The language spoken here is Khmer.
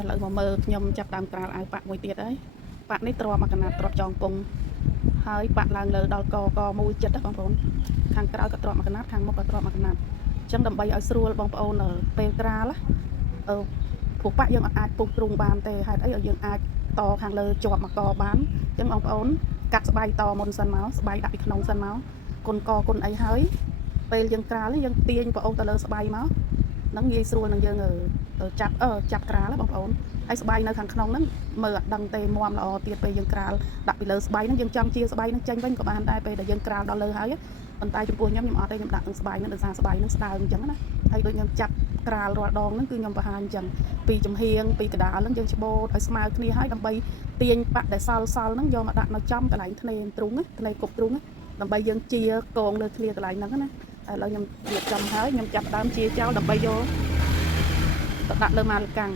ឥឡូវមកមើលខ្ញុំចាប់តាមក្រាលអាវប៉ាក់មួយទៀតហើយប៉ាក់នេះទ្រាំមកកណាត់ទ្រាំចងពងហើយប៉ាក់ឡើងលើដល់កមួយចិត្តណាបងប្អូនខាងក្រៅក៏ទ្រាំមកកណាត់ខាងមុខក៏ទ្រាំមកកណាត់អញ្ចឹងដើម្បីឲ្យស្រួលបងប្អូនពេលក្រាលពួកប៉ាក់យើងអាចពុះទ្រូងបានទេហេតុអីឲ្យយើងអាចតខាងលើជាប់មកកបានអញ្ចឹងបងប្អូនកាត់ស្បៃតមុនសិនមកស្បៃដាក់ពីក្នុងសិនមកគុនកគុនអីហើយពេលយើងក្រាលយើងទាញប្អូនទៅលើស្បៃមកនឹងងាយស្រួលនឹងយើងចាប់ក្រាលបងប្អូនហើយស្បៃនៅខាងក្នុងហ្នឹងមើលអត់ដឹងទេមាំល្អទៀតពេលយើងក្រាលដាក់ពីលើស្បៃហ្នឹងយើងចង់ជាស្បៃហ្នឹងចេញវិញក៏បានដែរពេលដែលយើងក្រាលដល់លើហើយប៉ុន្តែចំពោះខ្ញុំអត់ទេខ្ញុំដាក់ទាំងស្បៃហ្នឹងដោយសារស្បៃហ្នឹងស្ដើងអញ្ចឹងណាហើយដូចខ្ញុំចាប់ក្រាលរាល់ដងហ្នឹងគឺខ្ញុំបង្ហាញអញ្ចឹងពីចំហៀងពីកដាលហ្នឹងយើងច្បូតឲ្យស្មើគ្នាហើយដើម្បីទាញប៉ាក់ដែលសល់ហ្នឹងយកមកដាក់នៅចំកន្លែងធ្នេទ្រូងធ្នេគប់ទ្រូងដើម្បីយើងជាកងលើគ្នាកន្លែងហ្នឹងណាឥឡូវខ្ញុំរៀបចំហើយខ្ញុំចាប់ដើមជាចោលដើម្បីយកទៅដាក់លើម៉ាលកាំង